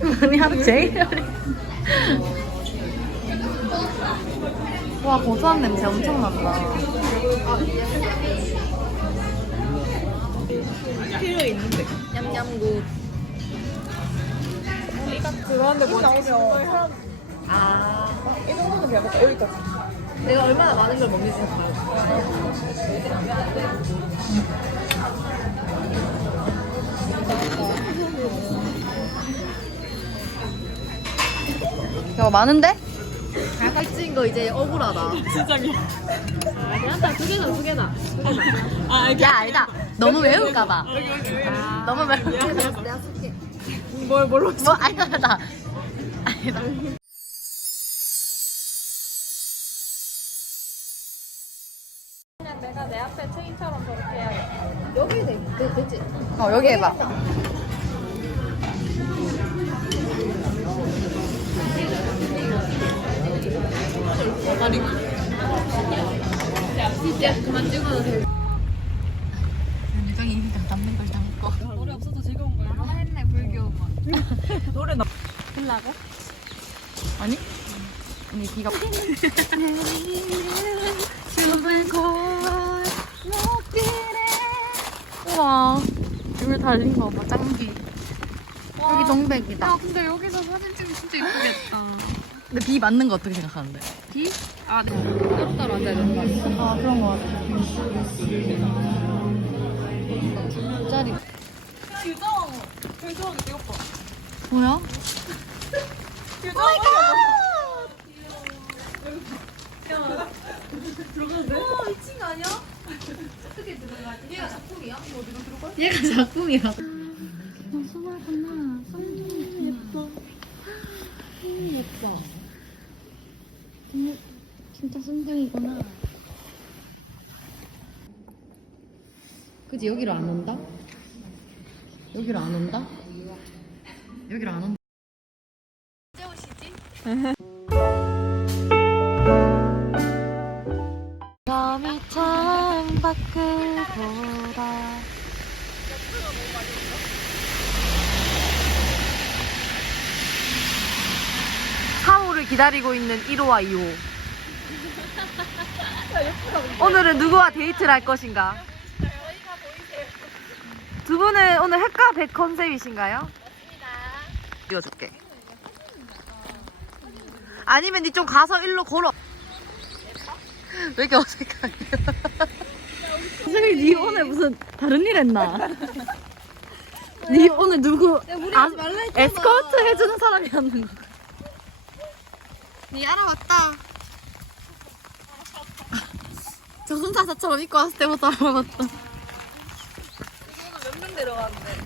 문이 하루 제일 와 고소한 냄새 엄청 난다. 필요 있는데 냠냠굿 그런데 뭐 찍으면 아. 이 정도는 그냥 먹자 여기까지. 내가 얼마나 많은 걸 먹는지 봐요 야 많은데? 갈찌인 거 이제 억울하다. 진짜 미안 야두 개다 두 개다 아 이게 야 알다. 너무 여기 여기 여기 너무 미안. 내가 쓸게 뭘 뭘로 뭐 아니다 아니다. 아니다. 그냥 내가 내 앞에 트윈처럼 저렇게 해야겠다 여기 돼, 돼, 됐지? 어 여기 해봐 아니 이제 그만 찍어도 돼 노래 아나 흘라고? 아니? 언니 비가 우와 줄 달린 거 봐, 짱기 여기 동백이다 야 근데 여기서 사진 찍으면 진짜 예쁘겠다 근데 비 맞는 거 어떻게 생각하는데? 비? 아 네. 따로따로 앉아야 되는 거 같아 아 그런 거 같아 짜리 야 유정 유정 이거 봐 뭐야? 유정 얘가 작품이야. 어, 소말구나. 손 예뻐. 손 예뻐. 순둥이구나. 그지 여기로 안 온다? 여기로 안 온다? 여기로 안 온다. 언제 오시지? 밤이 창밖을 보라 사호를 기다리고 있는 1호와 2호 오늘은 누구와 데이트를 할 것인가? 두 분은 오늘 흑과 백 컨셉이신가요? 띄워줄게 아니면 니 좀 가서 일로 걸어 왜 이렇게 어색하냐 선생님 니 오늘 무슨 다른 일 했나? 니 오늘 누구 아, 에스코트 해주는 사람이었는데 니 알아봤다 저 혼자서처럼 입고 왔을 때부터 알아봤다. 몇명 데려갔는데?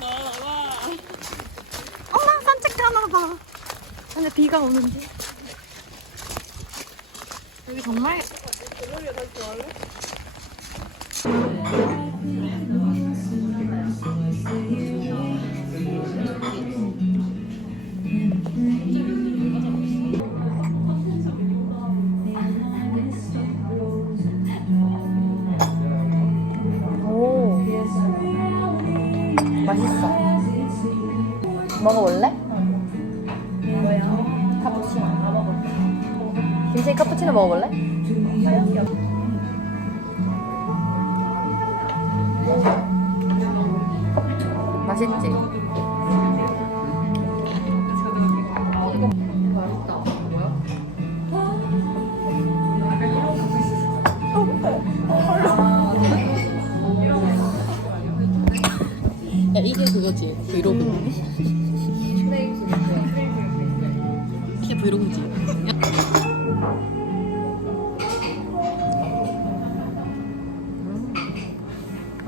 나와 엄마 산책 가나 봐 근데 비가 오는데. 여기 정말? 그러려 다시 좋아할래? 맛있어 먹어볼래? 뭐야? 카푸치노 김치 카푸치노 먹어볼래? 맛있지?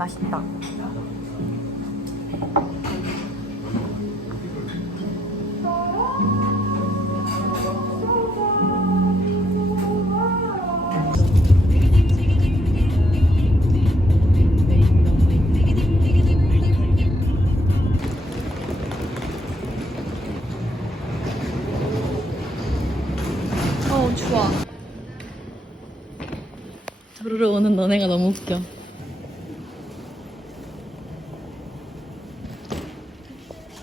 맛있다 어 추워 부르러 오는 너네가 너무 웃겨.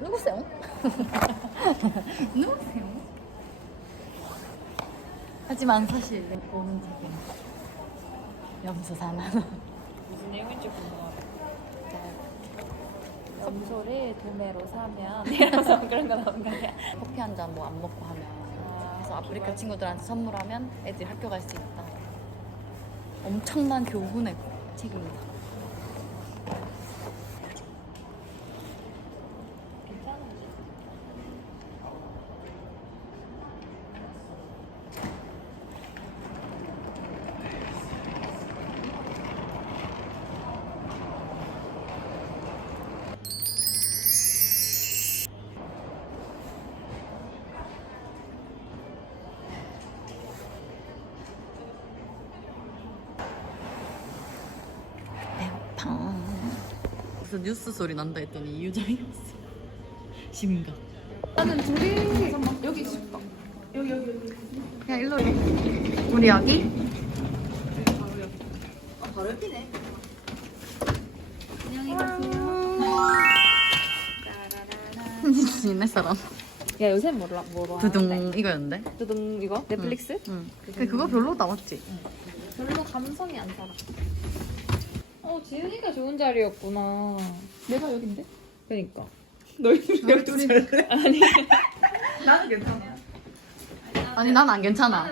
누구세요? 누구세요? 하지만 사실 오는 책임 염소 4만 원. 무슨 내용인지 궁금하다. 염소를 도매로 사면 이러면서 그런 거 나온 거 아니야? 커피 한 잔 뭐 안 먹고 하면 그래서 아프리카 친구들한테 선물하면 애들이 학교 갈 수 있다. 엄청난 교훈의 책입니다. 그래서 뉴스 소리 난다 했더니 이유정이었어. 심각. 나는 둘이 여기 싶다. 그냥 일로 해. 우리 여기? 바로 옆이네. 지네 사람. 야 요새 뭐라 뭐라 두둥 이거였는데? 두둥 이거 넷플릭스? 응. 근데 그거 별로 나왔지. 별로 감성이 안 살아. 어 지은이가 좋은 자리였구나. 내가 여긴데? 그러니까. 우리 둘이 아니. 나는 괜찮아. 아니 난 안 괜찮아.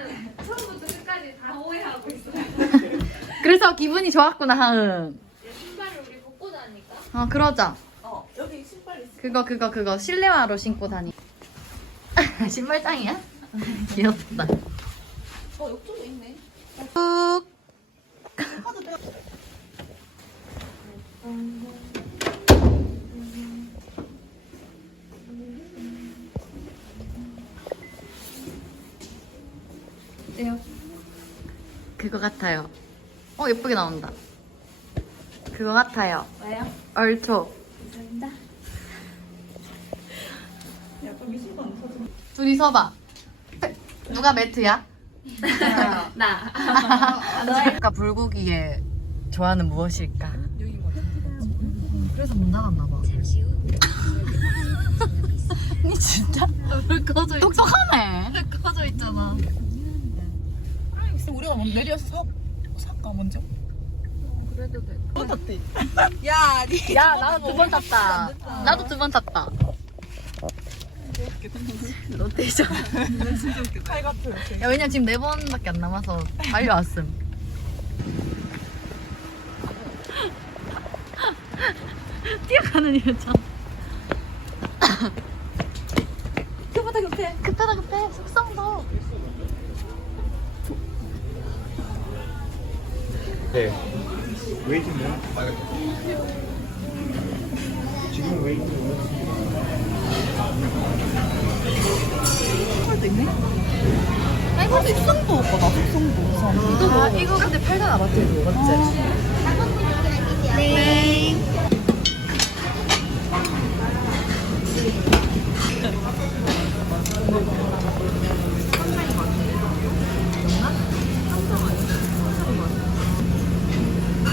처음부터 끝까지 다 오해하고 있어. 그래서 기분이 좋았구나 하은. 신발을 우리 벗고 다니까. 어 그러자. 어, 여기 신발 있어. 그거 그거 그거 실내화로 신고 다니. 신발장이야? 귀엽다. 어, 욕조도 있네. 꾹. 네요. 그거 같아요. 어 예쁘게 나온다. 그거 같아요. 왜요? 얼초. 감사합니다. 약간 미술관 터져. 둘이 서봐. 누가 매트야? 나. 아까 불고기에 좋아하는 무엇일까? 그래서 못 나갔나 봐. 니 진짜 불 꺼져 있 똑똑하네. 불 꺼져 있잖아. 우리가 먼저 내려서 사, 살까, 먼저? 그래도 돼. 또 탔대. 야, 니. 야 나도 두 번 탔다. 나도 두 번 탔다. 롯데이션. 진짜 웃기다. 같은. 야 왜냐 지금 네 번밖에 안 남아서 빨리 왔음. 뛰어가는 여자. 급하다, 급해. 급하다 급해 숙성도. 네. 웨이팅이요? 지금 웨이팅. 도 있네? 아니, 근데 숙성도 오빠, 나 숙성도. 우선. 아 이거 근데 팔잖아 맞지? 맞지? 네.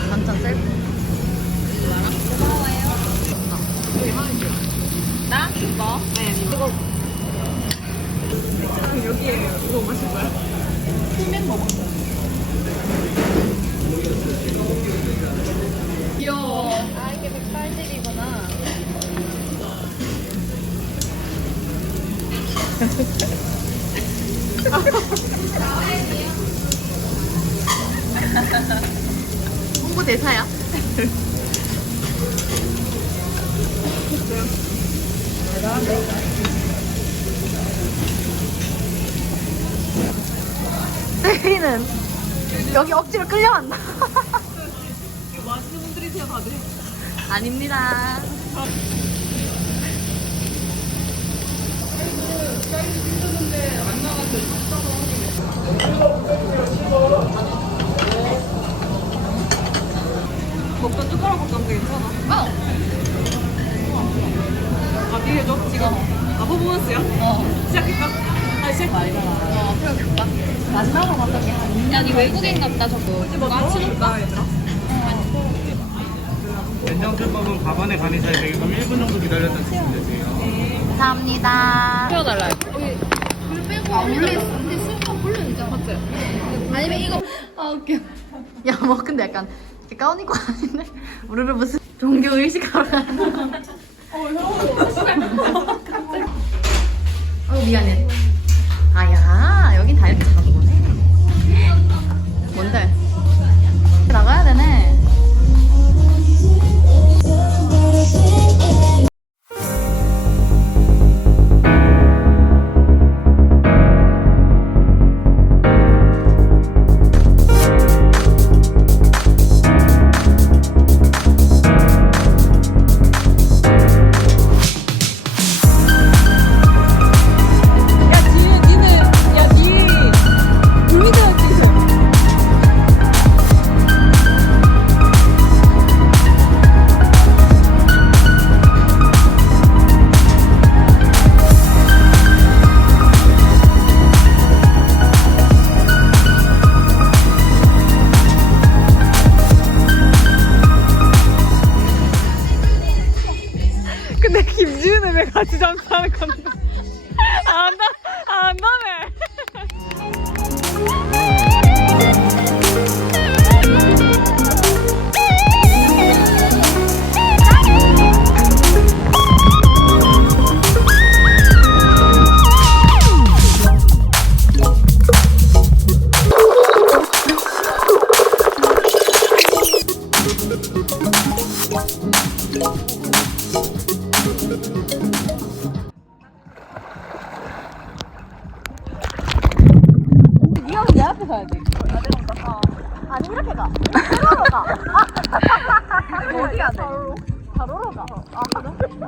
반찬 셀프. 나? 뭐? 여기에 이거 마실 거야? 풀맨 먹어. 귀여워. 아 이게 백발집이구나. 홍보 대사야? 때리는 여기 억지로 끌려왔나? 이거 맛있는 분들이세요, 다들. 아닙니다. 먹던 젓가락 먹던 거 괜찮아? 어. 아, 뒤에 줘? 지금? 아, 퍼포먼스야? 어. 시작할까? 아, 시작. 어, 풀어줄까? 마지막으로 봤던 게 아니야. 야, 니 외국인 같다, 저거. 같이 먹까 얘들아? 된장술밥은 밥 안에 간이 잘 되게끔 1분 정도 기다렸다 드시면 되세요. 감사합니다. 태워달라. 아, 원래 근데 술값 불러 있잖아. 맞지? 아니면 이거. 아, 웃겨. 야, 뭐, 근데 약간 이렇게 가운 입고 아닌데? 우리를 무슨 종교 의식하러 가는 어, 미안해. 아야, 여긴 다이어트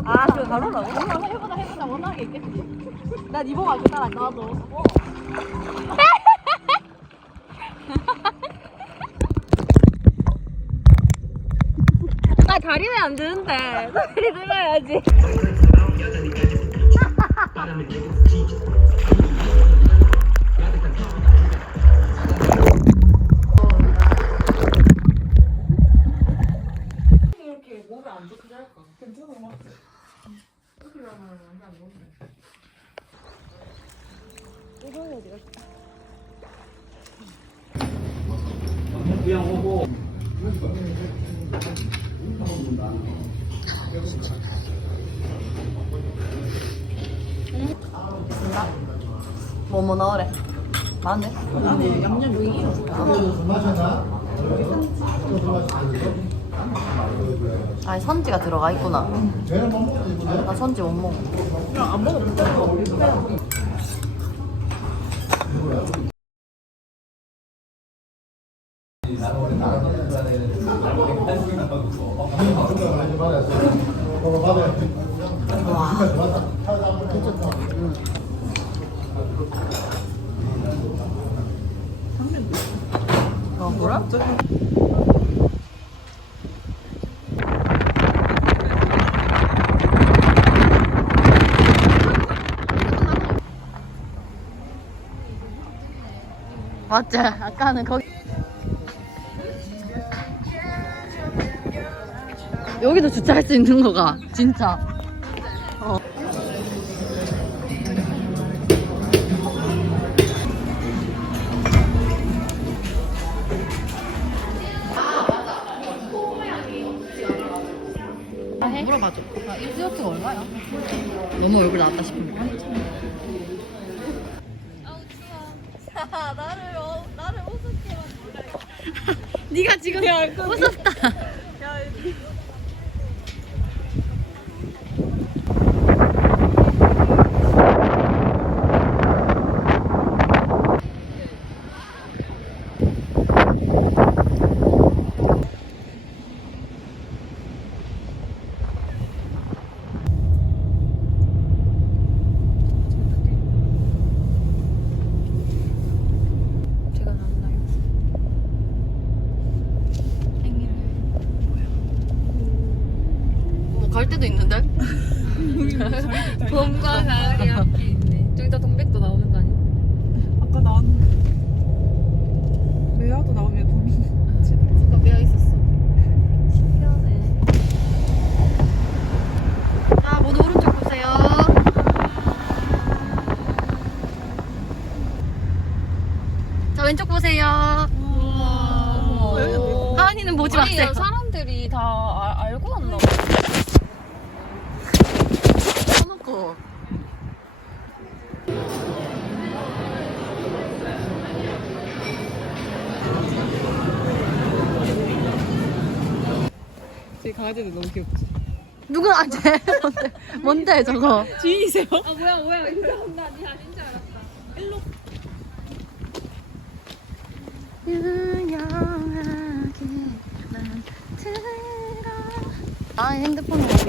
아, 그래, 가로라고? 한번 해보자, 해보자. 원하게 있겠지. 난 이거 가고 따라 나도. 아, 다리는 안 되는데. 다리 들어야지. 그냥 오고. 뭐뭐 넣으래? 많은데? 안에 양념 여기 아니 선지가 들어가 있구나. 나 선지 못 먹어. 그냥 안 먹어 도 돼. 아? 맞지? 아까는 거기 여기도 주차할 수 있는 거가 진짜 어. 물어봐줘. 아, 이 디저트가 얼마야? 너무 얼굴 나왔다 싶으니까. 나를 어, 나를 우습게 네가 지금 웃었다. 갈 때도 있는데? 봄과 가을이 함께 있네. 저기다 동백도 나오는 거 아니야? 아까 나왔는데. 메아도 나오면 봄이. 아까 매어 있었어. 신기하네. 자, 모두 오른쪽 보세요. 자, 왼쪽 보세요. 하은이는 보지 마세요. 사람들이 다 아- 알고 왔나 봐. 켜놓고. 제 강아지들 너무 귀엽지. 누구 아, 쟤 뭔데? 뭔데 저거? 주인이세요? 아, 뭐야, 뭐야. 인사한다. 니 아닌 줄 알았다. 유명하게 난 들어. 아 핸드폰이 어디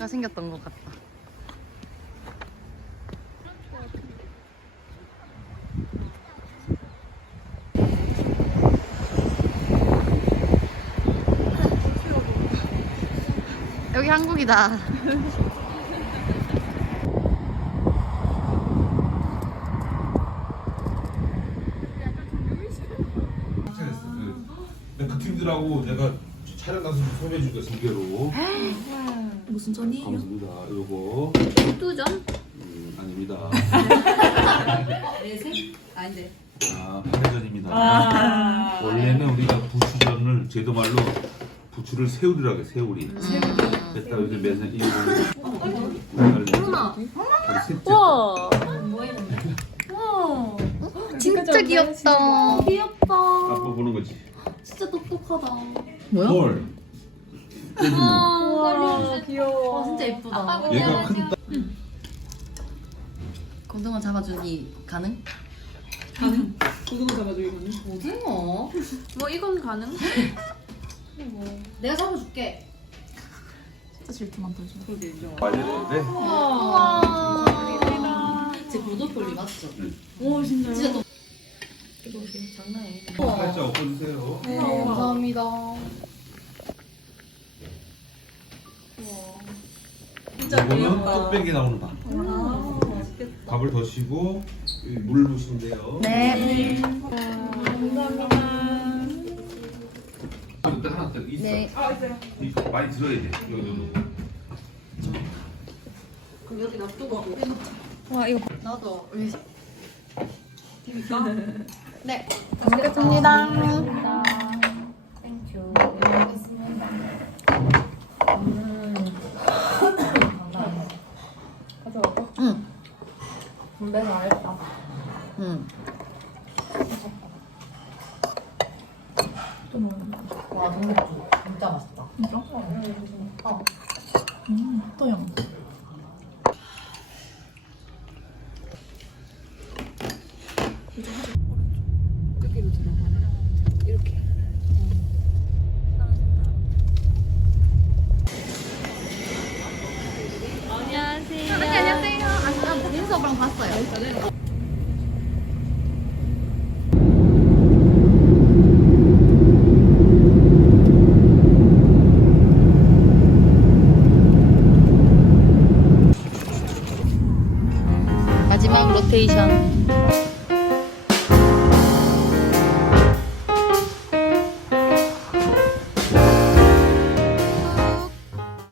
문제가 생겼던 것 같다. 여기 한국이다. 그 팀들하고 내가 촬영 가서 소개해 줄게 소개로. 무슨 전이에요? 감사합니다. 요거 뚜전? 음, 아닙니다. 내색? 아닌데. 아 파대전입니다. 원래는 우리가 부추전을 제도 말로 부추를 새우리라고 해 새우리. 됐다 요즘 매생 이거. 어머나. 셋째. 진짜 귀엽다. 귀엽다. 아빠 보는 거지. 진짜 똑똑하다. 뭘? 와, 와 진짜 예쁘다. 얘가 큰 딸. 고등어 잡아주기 가능? 고등어 잡아줘 이거는. 고등어? 뭐, 이건 가능? 내가 잡아줄게. 진짜 질투만 더 줘. 그게 인정. 많이 되는데. 우와. 제 고도폴리 맞죠? 오 진짜요? 진짜 또. 이거 장난 아니다. 살짝 엎어주세요. 감사합니다. 이거는 뚝배기 나오는 밥. 밥을 더시고 여기 물 돼요. 네. 이때 하나 딱 있어. 네. 이거 많이 들어야 돼. 여기 나도 우리. 네. 잘 먹겠습니다. 분